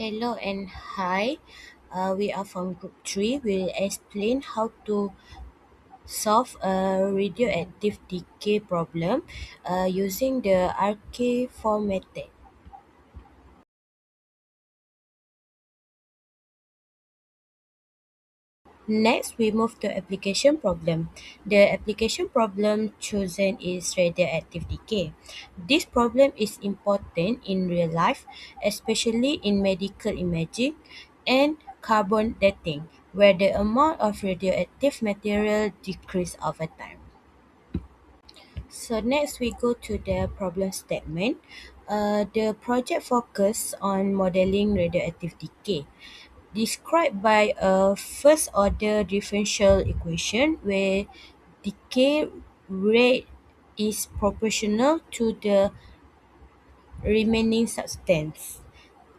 Hello and hi. We are from Group 3. We'll explain how to solve a radioactive decay problem using the RK4 method. Next, we move to application problem. The application problem chosen is radioactive decay. This problem is important in real life, especially in medical imaging and carbon dating, where the amount of radioactive material decrease over time. So next we go to the problem statement. The project focus on modeling radioactive decay described by a first order differential equation where decay rate is proportional to the remaining substance.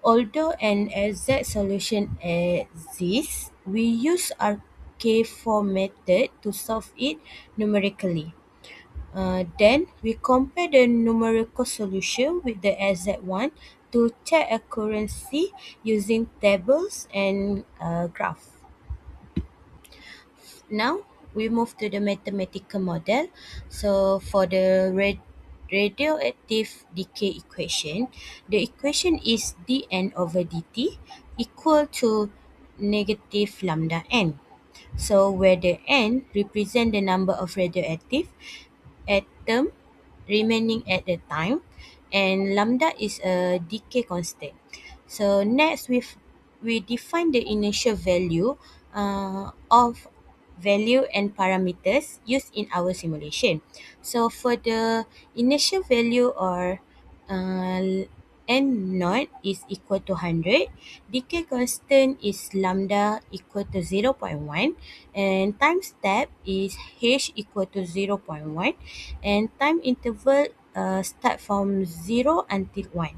Although an exact solution exists, we use RK4 method to solve it numerically. Then we compare the numerical solution with the exact one to check accuracy using tables and graph. Now we move to the mathematical model. So for the radioactive decay equation, the equation is dn over dt equal to negative lambda n. So where the n represent the number of radioactive atom remaining at the time, and lambda is a decay constant. So next we define the initial value of value and parameters used in our simulation. So for the initial value or uh, n naught is equal to 100, decay constant is lambda equal to 0.1, and time step is h equal to 0.1, and time interval start from 0 until 1.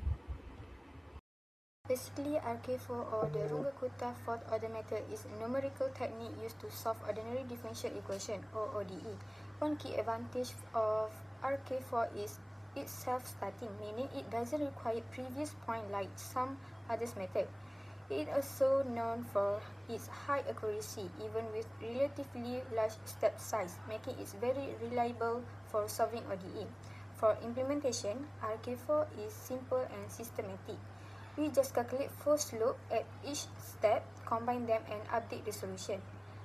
Basically, RK4 or the Runge-Kutta fourth order method is a numerical technique used to solve ordinary differential equation or ODE. One key advantage of RK4 is it's self-starting, meaning it doesn't require previous point like some others method. It is also known for its high accuracy even with relatively large step size, making it very reliable for solving ODE. For implementation, RK4 is simple and systematic. We just calculate full slope at each step, combine them and update the solution.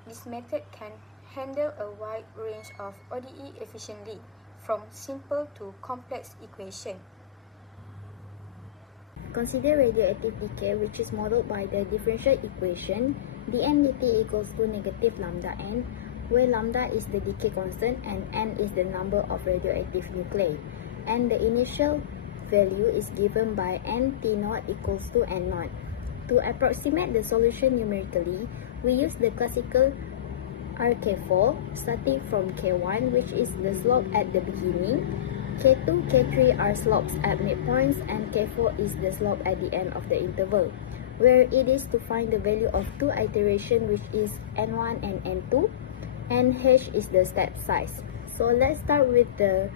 This method can handle a wide range of ODE efficiently, from simple to complex equation. Consider radioactive decay, which is modeled by the differential equation dn dt equals to negative lambda n, where lambda is the decay constant and n is the number of radioactive nuclei, and the initial value is given by n t naught equals to n naught. To approximate the solution numerically, we use the classical RK4 starting from K1, which is the slope at the beginning. K2, K3 are slopes at midpoints, and K4 is the slope at the end of the interval, where it is to find the value of two iterations, which is N1 and N2, and H is the step size. So let's start with the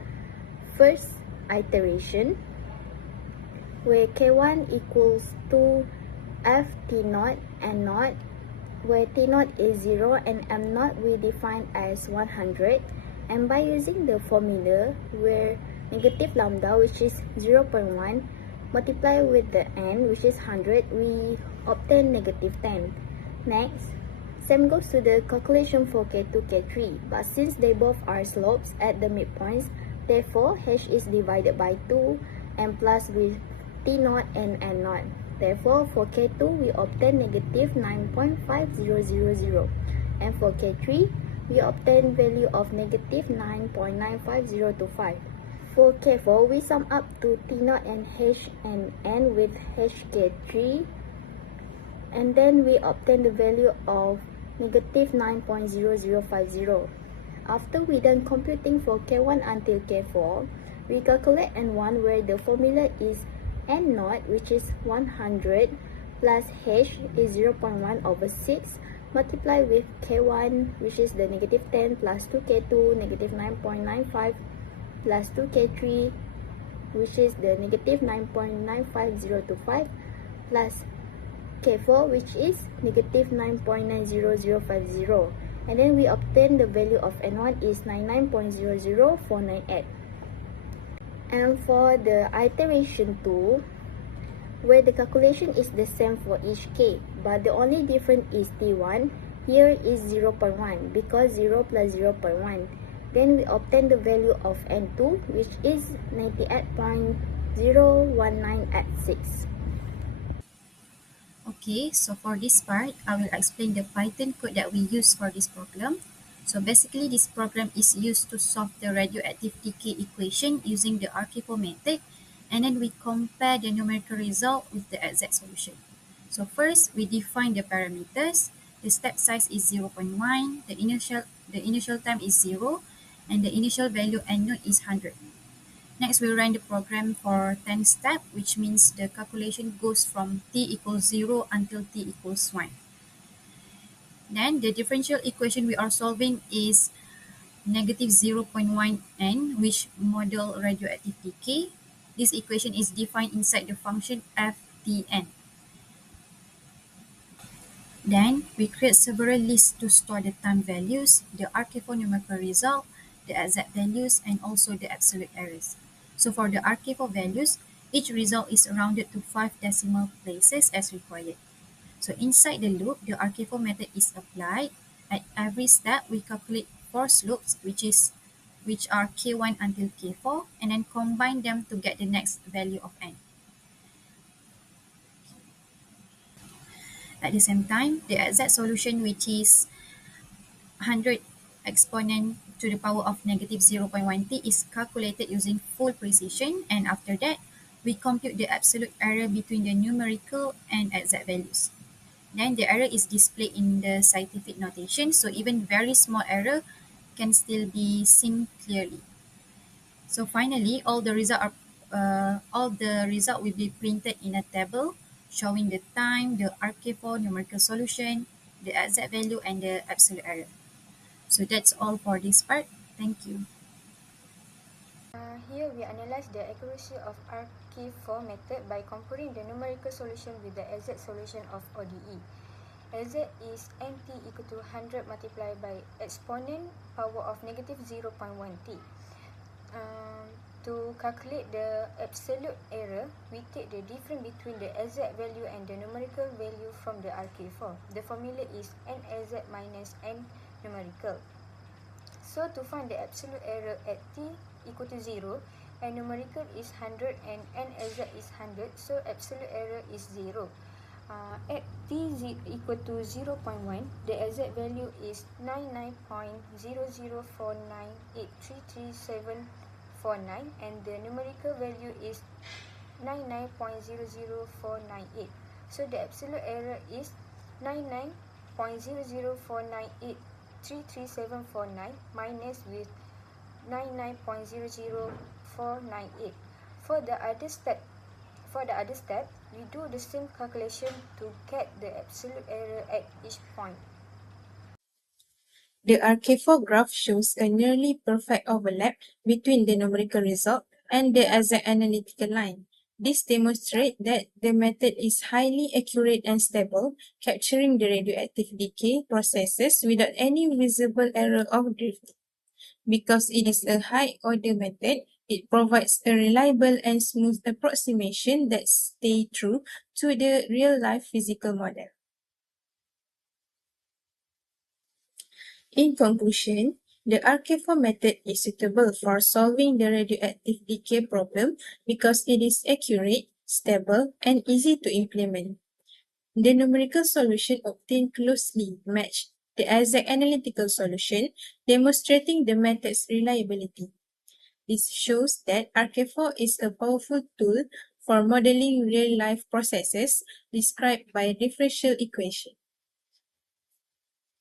first iteration, where K1 equals to F T naught N naught, where T naught is 0 and M naught we define as 100, and by using the formula where negative lambda, which is 0.1, multiply with the n, which is 100, we obtain negative 10. Next, same goes to the calculation for K2, K3, but since they both are slopes at the midpoints, therefore H is divided by 2 and plus with T naught and N naught. Therefore, for K2, we obtain negative 9.5000, and for K3, we obtain value of negative 9.95025. For K4, we sum up to T0 and H and N with HK3, and then we obtain the value of negative 9.0050. After we done computing for K1 until K4, we calculate N1 where the formula is N naught, which is 100, plus H is 0.1 over 6, multiply with K1, which is the negative 10, plus 2K2, negative 9.95, plus 2K3, which is the negative 9.95025, plus K4, which is negative 9.900050. And then we obtain the value of N1 is 99.00498. And for the iteration 2, where the calculation is the same for each K, but the only difference is T1, here is 0.1 because 0 plus 0.1. Then we obtain the value of N2, which is 98.01986. Okay, so for this part, I will explain the Python code that we use for this problem. So basically, this program is used to solve the radioactive decay equation using the RK4 method, and then we compare the numerical result with the exact solution. So first, we define the parameters. The step size is 0.1, the initial time is 0, and the initial value N naught is 100. Next, we run the program for 10 steps, which means the calculation goes from t equals 0 until t equals 1. Then the differential equation we are solving is negative 0.1 n, which model radioactive decay. This equation is defined inside the function ftn. Then we create several lists to store the time values, the RK4 numerical result, the exact values, and also the absolute errors. So for the RK4 values, each result is rounded to 5 decimal places as required. So inside the loop, the RK4 method is applied. At every step, we calculate 4 slopes, which are K1 until K4, and then combine them to get the next value of n. At the same time, the exact solution, which is 100 exponent to the power of negative 0.1t is calculated using full precision, and after that, we compute the absolute error between the numerical and exact values. Then the error is displayed in the scientific notation, so even very small error can still be seen clearly. So finally, all the result will be printed in a table showing the time, the RK4 numerical solution, the exact value, and the absolute error. So that's all for this part. Thank you. Here we analyze the accuracy of RK4 method by comparing the numerical solution with the exact solution of ODE. LZ is nt equal to 100 multiplied by exponent power of negative 0.1t. To calculate the absolute error, we take the difference between the exact value and the numerical value from the RK4. The formula is n exact minus n numerical. So to find the absolute error at t equal to 0, and numerical is 100 and n exact is 100, so absolute error is 0. At t equal to 0.1, the exact value is 99.00498333749, and the numerical value is 99.00498. So the absolute error is 99.00498333749 minus with 99.00498. For the other step, we do the same calculation to get the absolute error at each point. The RK4 graph shows a nearly perfect overlap between the numerical result and the exact analytical line. This demonstrates that the method is highly accurate and stable, capturing the radioactive decay processes without any visible error of drift. Because it is a high-order method, it provides a reliable and smooth approximation that stays true to the real-life physical model. In conclusion, the RK4 method is suitable for solving the radioactive decay problem because it is accurate, stable, and easy to implement. The numerical solution obtained closely match the exact analytical solution, demonstrating the method's reliability. This shows that RK4 is a powerful tool for modeling real-life processes described by differential equation.